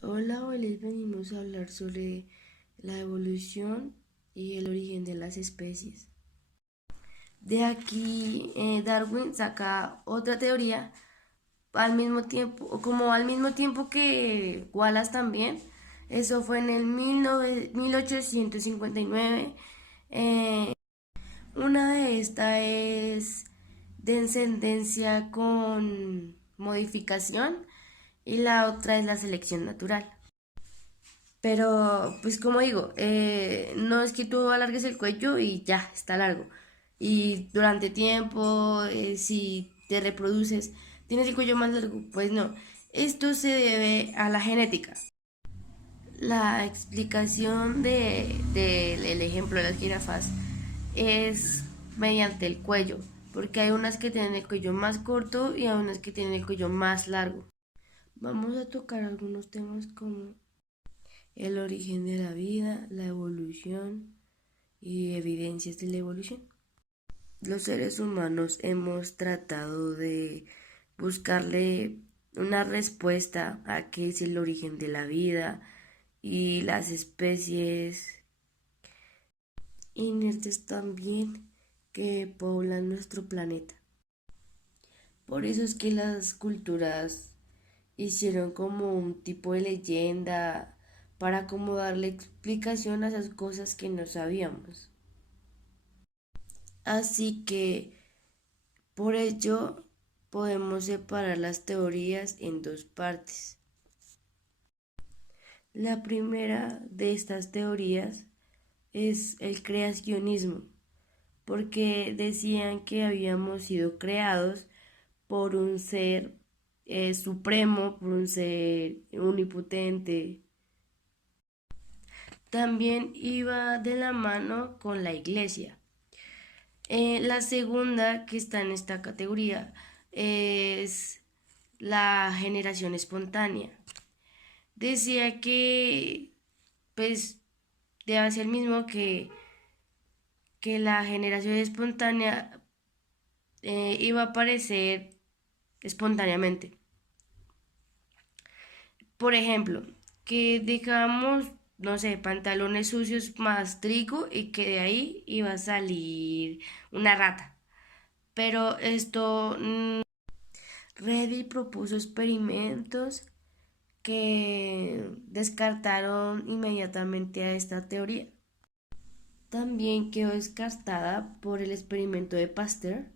Hola, hoy les venimos a hablar sobre la evolución y el origen de las especies. De aquí, Darwin saca otra teoría al mismo tiempo, como al mismo tiempo que Wallace también. Eso fue en el 1859. Eh, una de estas es descendencia con modificación y la otra es la selección natural. Pero, pues como digo, no es que tú alargues el cuello y ya, está largo. Y durante tiempo, si te reproduces, tienes el cuello más largo, pues no. Esto se debe a la genética. La explicación del ejemplo de las jirafas es mediante el cuello, porque hay unas que tienen el cuello más corto y hay unas que tienen el cuello más largo. Vamos a tocar algunos temas como el origen de la vida, la evolución y evidencias de la evolución. Los seres humanos hemos tratado de buscarle una respuesta a qué es el origen de la vida y las especies inertes también que poblan nuestro planeta. Por eso es que las culturas hicieron como un tipo de leyenda para como darle explicación a esas cosas que no sabíamos. Así que por ello podemos separar las teorías en dos partes. La primera de estas teorías es el creacionismo, porque decían que habíamos sido creados por un ser supremo, por un ser omnipotente. También iba de la mano con la iglesia. La segunda que está en esta categoría es la generación espontánea. Decía que, pues, debe ser el mismo que la generación espontánea iba a aparecer espontáneamente. Por ejemplo, que dejamos, no sé, pantalones sucios más trigo y que de ahí iba a salir una rata. Pero esto, Reddy propuso experimentos que descartaron inmediatamente a esta teoría. También quedó descartada por el experimento de Pasteur.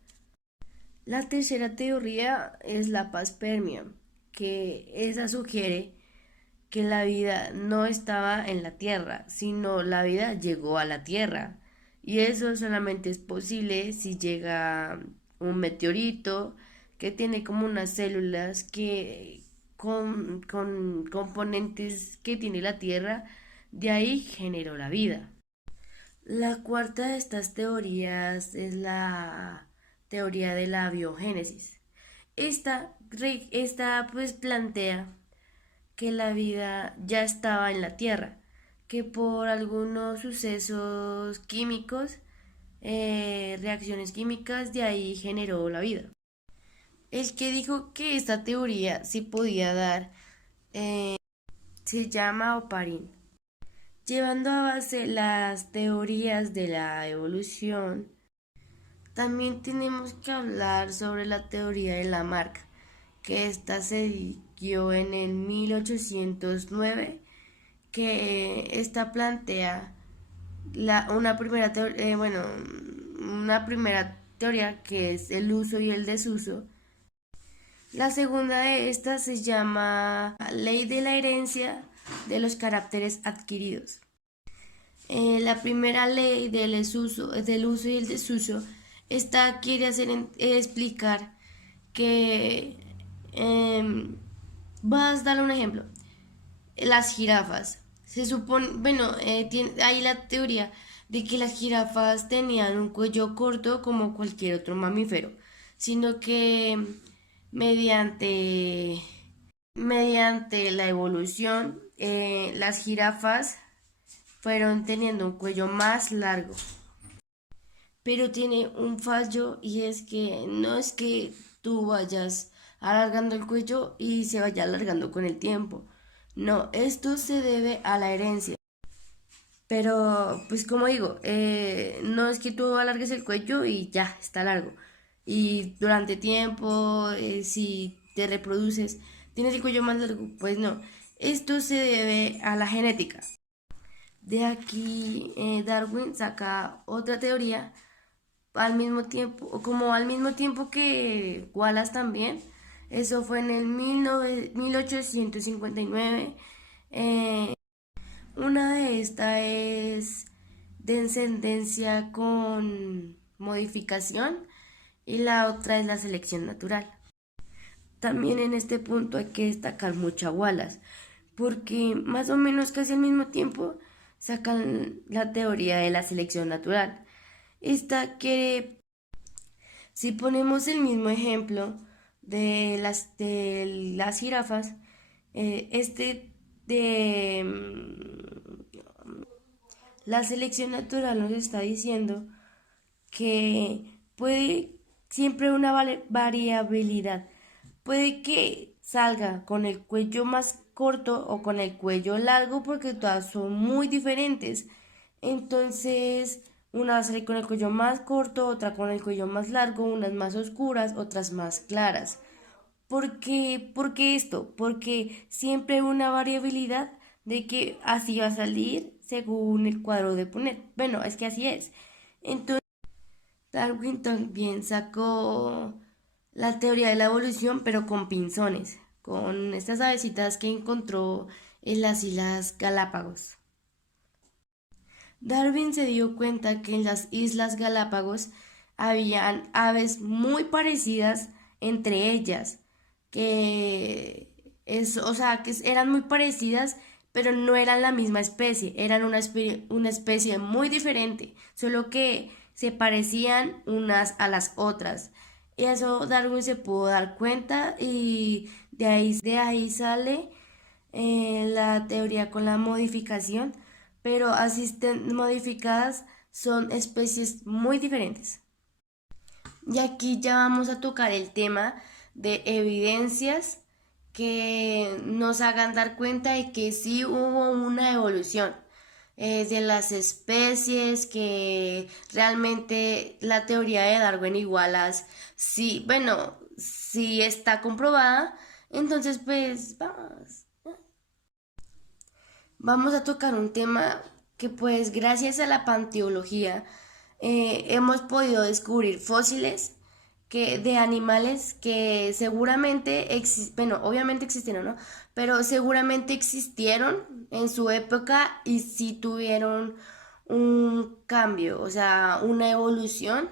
La tercera teoría es la panspermia, que esa sugiere que la vida no estaba en la Tierra, sino la vida llegó a la Tierra. Y eso solamente es posible si llega un meteorito que tiene como unas células que con componentes que tiene la Tierra, de ahí generó la vida. La cuarta de estas teorías es la teoría de la biogénesis. Esta pues plantea que la vida ya estaba en la Tierra, que por algunos sucesos químicos, reacciones químicas, de ahí generó la vida. El que dijo que esta teoría sí podía dar se llama Oparin. Llevando a base las teorías de la evolución, también tenemos que hablar sobre la teoría de Lamarck, que esta se dio en el 1809, que esta plantea una primera teoría que es el uso y el desuso. La segunda de estas se llama ley de la herencia de los caracteres adquiridos. La primera ley del uso y el desuso, esta quiere explicar que vas a dar un ejemplo. Las jirafas. Se supone, bueno, hay la teoría de que las jirafas tenían un cuello corto como cualquier otro mamífero, sino que mediante, mediante la evolución, las jirafas fueron teniendo un cuello más largo. Pero tiene un fallo y es que no es que tú vayas alargando el cuello y se vaya alargando con el tiempo, No, esto se debe a la herencia. Pero, pues como digo, no es que tú alargues el cuello y ya, está largo. Y durante tiempo, si te reproduces, tienes el cuello más largo, pues no. Esto se debe a la genética. De aquí, Darwin saca otra teoría al mismo tiempo, o como al mismo tiempo que Wallace también. Eso fue en el 1859. Eh, una de estas es descendencia con modificación y la otra es la selección natural. También en este punto hay que destacar mucho a Wallace, porque más o menos casi al mismo tiempo sacan la teoría de la selección natural. Esta que, si ponemos el mismo ejemplo de las jirafas, este de la selección natural nos está diciendo que puede siempre una variabilidad. Puede que salga con el cuello más corto o con el cuello largo porque todas son muy diferentes. Entonces, una va a salir con el cuello más corto, otra con el cuello más largo, unas más oscuras, otras más claras. ¿Por qué esto? Porque siempre hay una variabilidad de que así va a salir según el cuadro de Punnett. Bueno, es que así es. Entonces, Darwin también sacó la teoría de la evolución, pero con pinzones, con estas avecitas que encontró en las Islas Galápagos. Darwin se dio cuenta que en las Islas Galápagos habían aves muy parecidas entre ellas, o sea, que eran muy parecidas, pero no eran la misma especie, eran una especie muy diferente, solo que se parecían unas a las otras. Y eso Darwin se pudo dar cuenta y de ahí sale la teoría con la modificación, pero asisten modificadas son especies muy diferentes. Y aquí ya vamos a tocar el tema de evidencias que nos hagan dar cuenta de que sí hubo una evolución de las especies, que realmente la teoría de Darwin y Wallace, sí, bueno, sí está comprobada. Entonces, pues vamos a tocar un tema que pues gracias a la panteología hemos podido descubrir fósiles de animales que seguramente, bueno, obviamente existieron, ¿no? Pero seguramente existieron en su época y sí tuvieron un cambio, o sea, una evolución.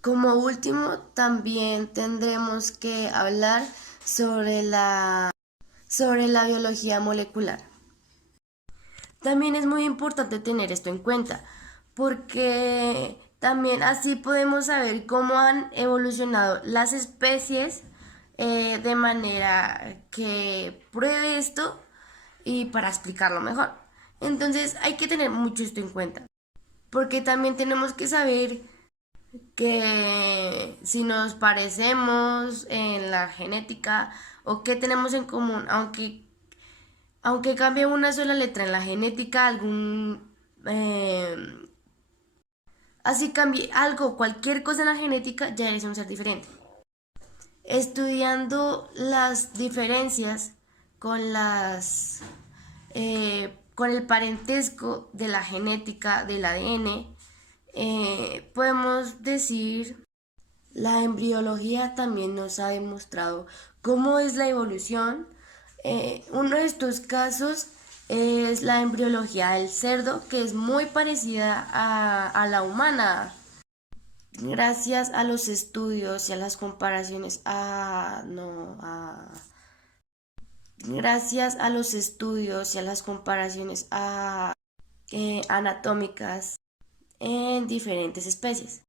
Como último, también tendremos que hablar sobre la biología molecular. También es muy importante tener esto en cuenta, porque también así podemos saber cómo han evolucionado las especies de manera que pruebe esto y para explicarlo mejor. Entonces hay que tener mucho esto en cuenta, porque también tenemos que saber que si nos parecemos en la genética o qué tenemos en común, aunque cambie una sola letra en la genética, eh, así cambie algo, cualquier cosa en la genética, ya eres un ser diferente. Estudiando las diferencias con con el parentesco de la genética del ADN, podemos decir, la embriología también nos ha demostrado cómo es la evolución. Uno de estos casos es la embriología del cerdo, que es muy parecida a la humana. Gracias a los estudios y a las comparaciones, no, gracias a los estudios y a las comparaciones anatómicas en diferentes especies.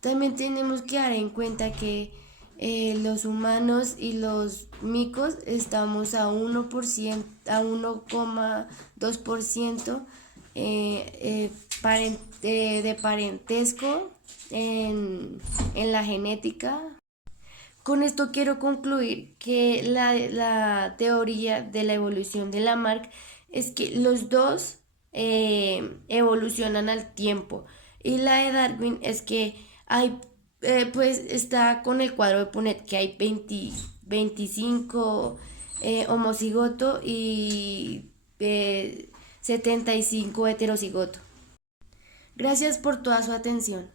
También tenemos que dar en cuenta que los humanos y los micos estamos a 1%, a 1,2% de parentesco en la genética, Con esto quiero concluir que la teoría de la evolución de Lamarck es que los dos evolucionan al tiempo, y la de Darwin es que hay, pues está con el cuadro de Punnett que hay 25 homocigoto y 75 heterocigoto. Gracias por toda su atención.